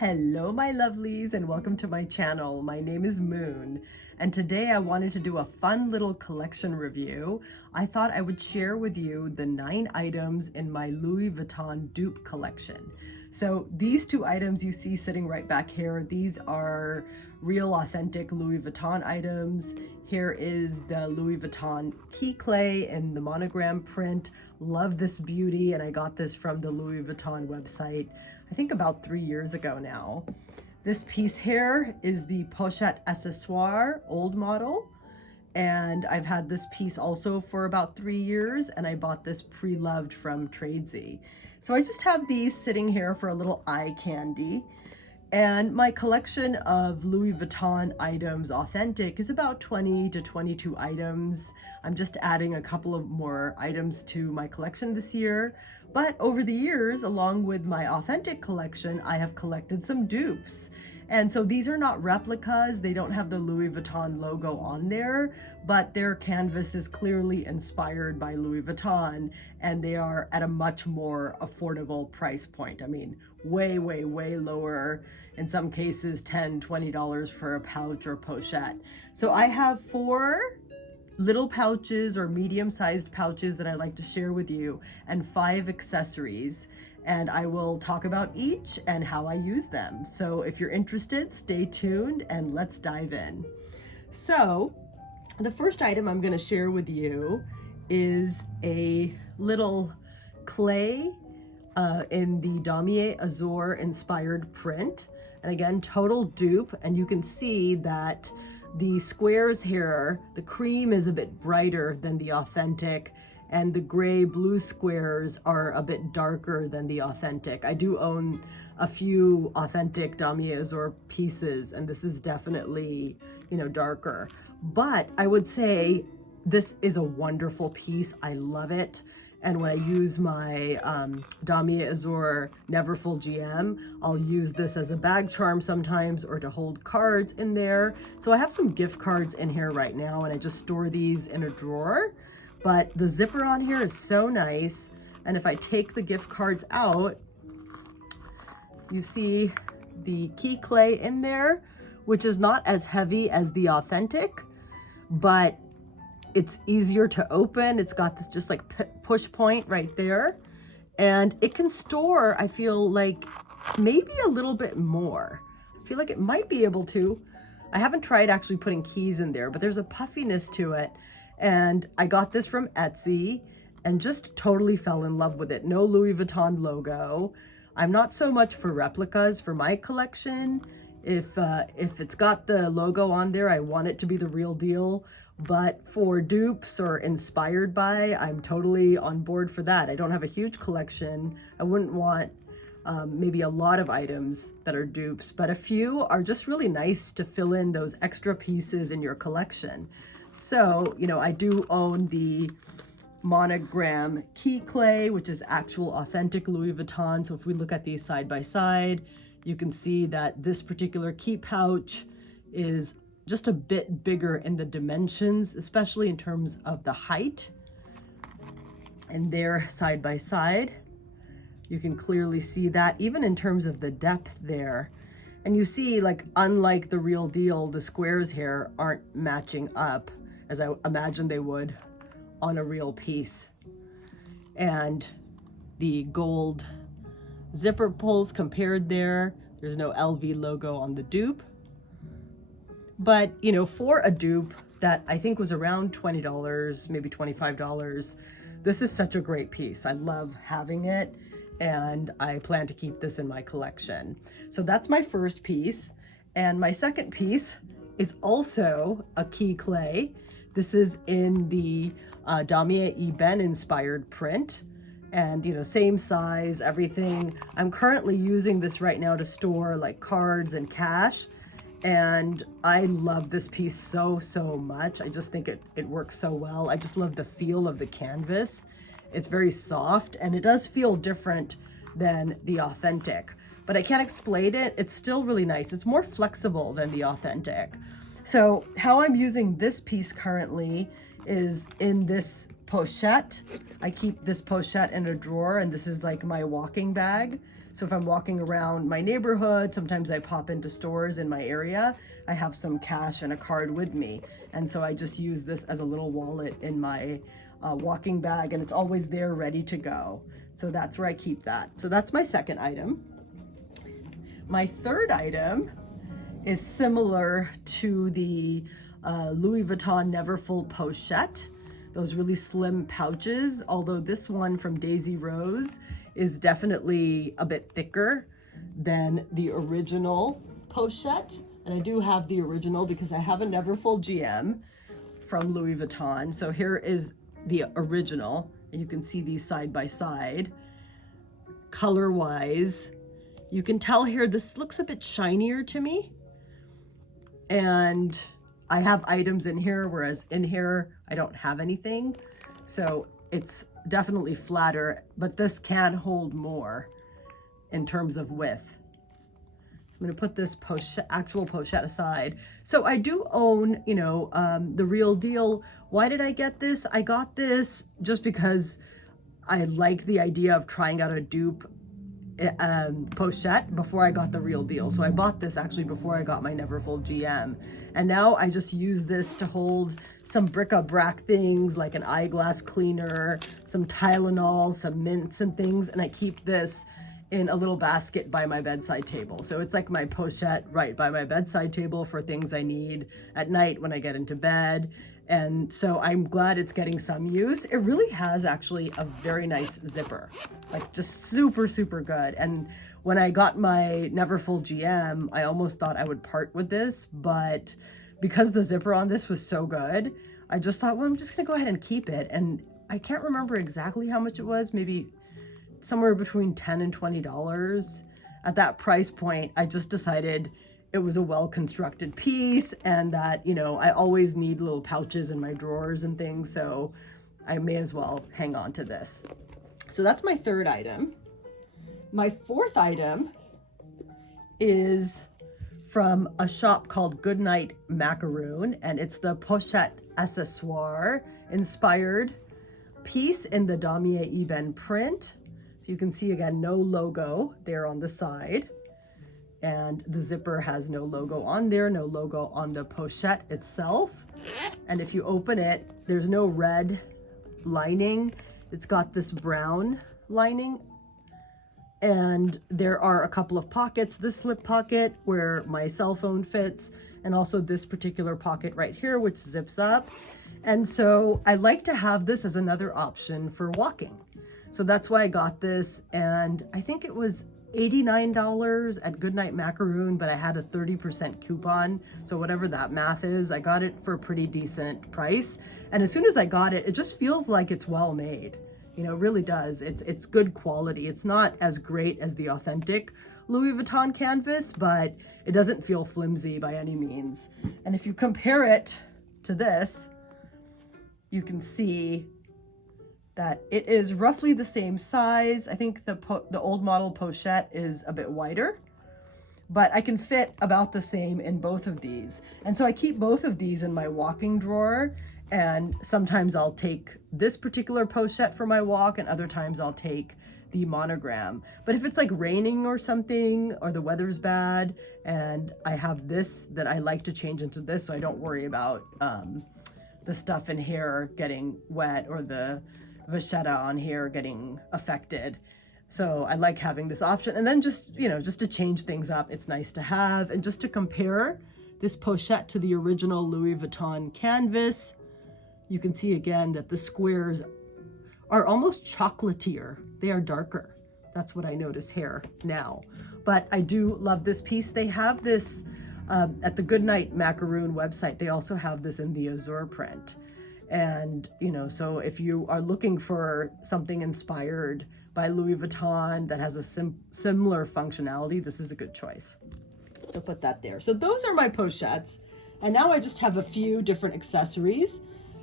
Hello my lovelies and welcome to my channel. My name is Moon and today I wanted to do a fun little collection review. I thought I would share with you the 9 items in my Louis Vuitton dupe collection. So these 2 items you see sitting right back here, these are real authentic Louis Vuitton items. Here is the Louis Vuitton key clay in the monogram print. Love this beauty and I got this from the Louis Vuitton website I think about 3 years ago now. This piece here is the Pochette accessoire old model. And I've had this piece also for about 3 years and I bought this pre-loved from Tradesy. So I just have these sitting here for a little eye candy. And my collection of Louis Vuitton items authentic is about 20 to 22 items. I'm just adding a couple of more items to my collection this year. But over the years, along with my authentic collection, I have collected some dupes. And so these are not replicas. They don't have the Louis Vuitton logo on there, but their canvas is clearly inspired by Louis Vuitton and they are at a much more affordable price point. I mean, way lower. In some cases, $10, $20 for a pouch or pochette. So I have 4 little pouches or medium-sized pouches that I like to share with you and 5 accessories. And I will talk about each and how I use them. So if you're interested, stay tuned and let's dive in. So the first item I'm going to share with you is a little clay in the Damier Azur inspired print. And again, total dupe. And you can see that the squares here, the cream is a bit brighter than the authentic and the gray blue squares are a bit darker than the authentic. I do own a few authentic Damier Azur pieces and this is definitely, darker. But I would say this is a wonderful piece. I love it. And when I use my Damier Azur Neverfull GM, I'll use this as a bag charm sometimes or to hold cards in there. So I have some gift cards in here right now and I just store these in a drawer. But the zipper on here is so nice. And if I take the gift cards out, you see the key clay in there, which is not as heavy as the authentic, but it's easier to open. It's got this just like push point right there. And it can store, I feel like, maybe a little bit more. I feel like it might be able to. I haven't tried actually putting keys in there, but there's a puffiness to it. And I got this from Etsy and just totally fell in love with it. No Louis Vuitton logo. I'm not so much for replicas for my collection. If it's got the logo on there, I want it to be the real deal. But for dupes or inspired by, I'm totally on board for that. I don't have a huge collection. I wouldn't want maybe a lot of items that are dupes, but a few are just really nice to fill in those extra pieces in your collection. So, I do own the monogram key clay, which is actual authentic Louis Vuitton. So if we look at these side by side, you can see that this particular key pouch is just a bit bigger in the dimensions, especially in terms of the height. And there, side by side, you can clearly see that even in terms of the depth there. And you see, like, unlike the real deal, the squares here aren't matching up as I imagine they would on a real piece. And the gold zipper pulls compared there. There's no LV logo on the dupe. But, for a dupe that I think was around $20, maybe $25, this is such a great piece. I love having it and I plan to keep this in my collection. So that's my first piece. And my second piece is also a key clay. This is in the Damier Ebene inspired print. And, same size, everything. I'm currently using this right now to store like cards and cash. And I love this piece so much. I just think it works so well. I just love the feel of the canvas. It's very soft and it does feel different than the authentic, but I can't explain it. It's still really nice. It's more flexible than the authentic. So how I'm using this piece currently is in this pochette. I keep this pochette in a drawer and this is like my walking bag. So if I'm walking around my neighborhood, sometimes I pop into stores in my area, I have some cash and a card with me. And so I just use this as a little wallet in my walking bag, and it's always there ready to go. So that's where I keep that. So that's my second item. My third item is similar to the Louis Vuitton Neverfull Pochette, those really slim pouches, although this one from Daisyrose is definitely a bit thicker than the original Pochette. And I do have the original because I have a Neverfull GM from Louis Vuitton. So here is the original, and you can see these side by side. Color wise, you can tell here this looks a bit shinier to me, and I have items in here, whereas in here I don't have anything, so it's definitely flatter, but this can hold more in terms of width. I'm going to put this actual pochette aside. So I do own, the real deal. Why did I get this? I got this just because I liked the idea of trying out a dupe pochette before I got the real deal. So I bought this actually before I got my Neverfull GM. And now I just use this to hold some bric-a-brac things like an eyeglass cleaner, some Tylenol, some mints and things. And I keep this in a little basket by my bedside table. So it's like my pochette right by my bedside table for things I need at night when I get into bed. And so I'm glad it's getting some use. It really has actually a very nice zipper, like just super, super good. And when I got my Neverfull GM, I almost thought I would part with this, but because the zipper on this was so good, I just thought, well, I'm just gonna go ahead and keep it. And I can't remember exactly how much it was, maybe somewhere between $10 and $20. At that price point, I just decided it was a well-constructed piece, and that, I always need little pouches in my drawers and things, so I may as well hang on to this. So that's my third item. My fourth item is from a shop called Goodnight Macaroon, and it's the Pochette accessoire inspired piece in the Damier Ebene print. So you can see again, no logo there on the side. And the zipper has no logo on there, no logo on the pochette itself. And if you open it, there's no red lining. It's got this brown lining. And there are a couple of pockets, this slip pocket where my cell phone fits, and also this particular pocket right here, which zips up. And so I like to have this as another option for walking. So that's why I got this, and I think it was $89 at Goodnight Macaroon, but I had a 30% coupon, so whatever that math is, I got it for a pretty decent price. And as soon as I got it, it just feels like it's well made. It really does. It's good quality. It's not as great as the authentic Louis Vuitton canvas, but it doesn't feel flimsy by any means. And if you compare it to this, you can see that it is roughly the same size. I think the old model pochette is a bit wider, but I can fit about the same in both of these. And so I keep both of these in my walking drawer, and sometimes I'll take this particular pochette for my walk, and other times I'll take the monogram. But if it's like raining or something, or the weather's bad, and I have this that I like to change into this, so I don't worry about the stuff in here getting wet or the vachetta on here getting affected. So I like having this option. And then just to change things up, it's nice to have. And just to compare this pochette to the original Louis Vuitton canvas, you can see again that the squares are almost chocolatier. They are darker. That's what I notice here now. But I do love this piece. They have this at the Goodnight Macaroon website. They also have this in the Azure print. And, so if you are looking for something inspired by Louis Vuitton that has a similar functionality, this is a good choice. So put that there. So those are my pochettes. And now I just have a few different accessories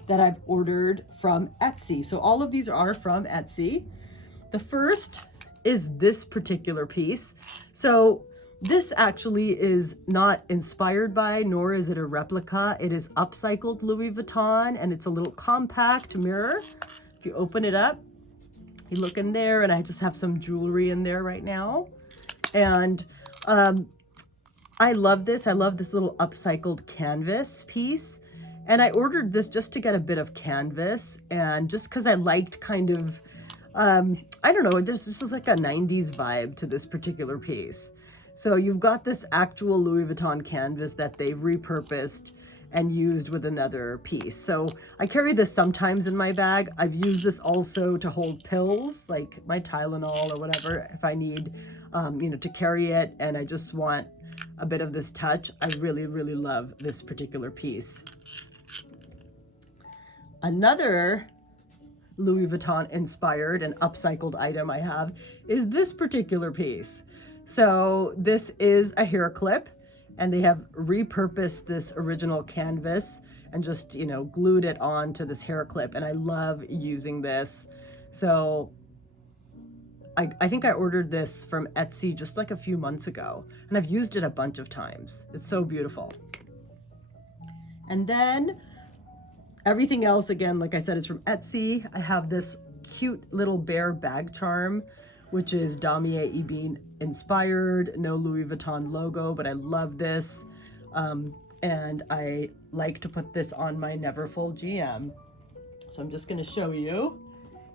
that I've ordered from Etsy. So all of these are from Etsy. The first is this particular piece. So this actually is not inspired by, nor is it a replica. It is upcycled Louis Vuitton, and it's a little compact mirror. If you open it up, you look in there, and I just have some jewelry in there right now. And I love this. I love this little upcycled canvas piece. And I ordered this just to get a bit of canvas and just because I liked kind of, I don't know, there's just like a 90s vibe to this particular piece. So you've got this actual Louis Vuitton canvas that they've repurposed and used with another piece. So I carry this sometimes in my bag. I've used this also to hold pills, like my Tylenol or whatever, if I need, to carry it and I just want a bit of this touch. I really, really love this particular piece. Another Louis Vuitton inspired and upcycled item I have is this particular piece. So this is a hair clip and they have repurposed this original canvas and just, glued it on to this hair clip. And I love using this. So I think I ordered this from Etsy just like a few months ago and I've used it a bunch of times. It's so beautiful. And then everything else, again, like I said, is from Etsy. I have this cute little bear bag charm, which is Damier Ebene inspired, no Louis Vuitton logo, but I love this. And I like to put this on my Neverfull GM. So I'm just gonna show you.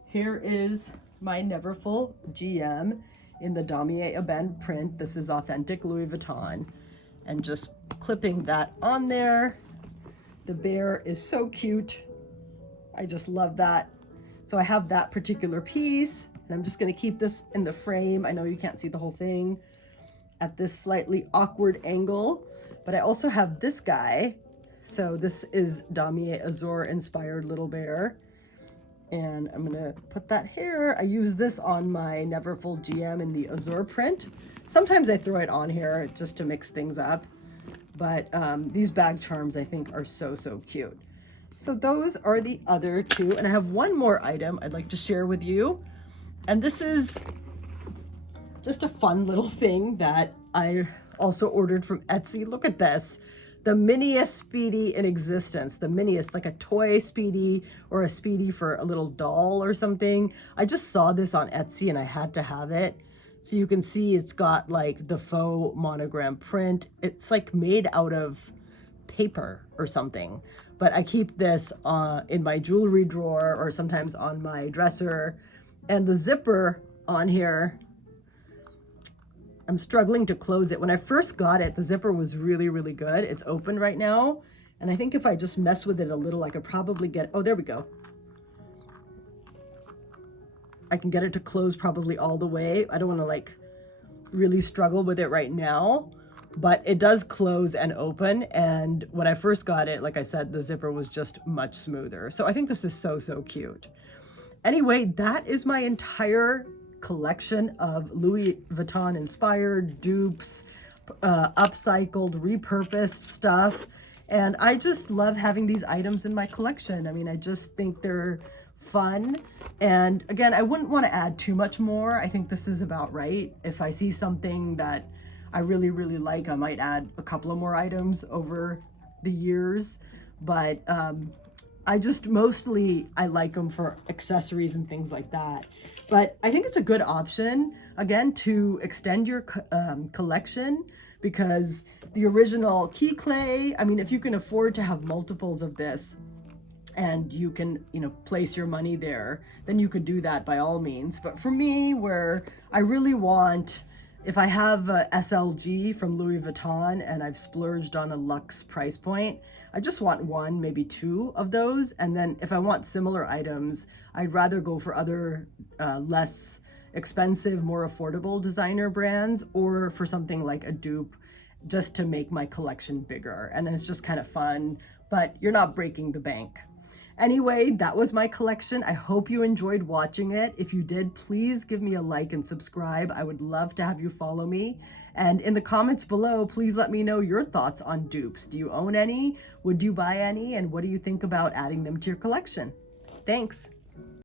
Here is my Neverfull GM in the Damier Ebene print. This is authentic Louis Vuitton. And just clipping that on there. The bear is so cute. I just love that. So I have that particular piece and I'm just gonna keep this in the frame. I know you can't see the whole thing at this slightly awkward angle, but I also have this guy. So this is Damier Azur inspired little bear. And I'm gonna put that here. I use this on my Neverfull GM in the Azur print. Sometimes I throw it on here just to mix things up. But these bag charms I think are so, so cute. So those are the other two. And I have one more item I'd like to share with you. And this is just a fun little thing that I also ordered from Etsy. Look at this. The miniest Speedy in existence. The miniest, like a toy Speedy or a Speedy for a little doll or something. I just saw this on Etsy and I had to have it. So you can see it's got like the faux monogram print. It's like made out of paper or something. But I keep this in my jewelry drawer or sometimes on my dresser. And the zipper on here, I'm struggling to close it. When I first got it, the zipper was really, really good. It's open right now. And I think if I just mess with it a little, I could probably get, oh, there we go. I can get it to close probably all the way. I don't want to like really struggle with it right now, but it does close and open. And when I first got it, like I said, the zipper was just much smoother. So I think this is so, so cute. Anyway, that is my entire collection of Louis Vuitton inspired dupes, upcycled, repurposed stuff. And I just love having these items in my collection. I mean, I just think they're fun. And again, I wouldn't want to add too much more. I think this is about right. If I see something that I really, really like, I might add a couple of more items over the years. But I just mostly, I like them for accessories and things like that. But I think it's a good option, again, to extend your collection, because the original key clay, I mean, if you can afford to have multiples of this and you can, place your money there, then you could do that by all means. But for me, where I really want, if I have a SLG from Louis Vuitton and I've splurged on a luxe price point, I just want one, maybe two of those. And then if I want similar items, I'd rather go for other less expensive, more affordable designer brands, or for something like a dupe, just to make my collection bigger. And then it's just kind of fun, but you're not breaking the bank. Anyway, that was my collection. I hope you enjoyed watching it. If you did, please give me a like and subscribe. I would love to have you follow me. And in the comments below, please let me know your thoughts on dupes. Do you own any? Would you buy any? And what do you think about adding them to your collection? Thanks.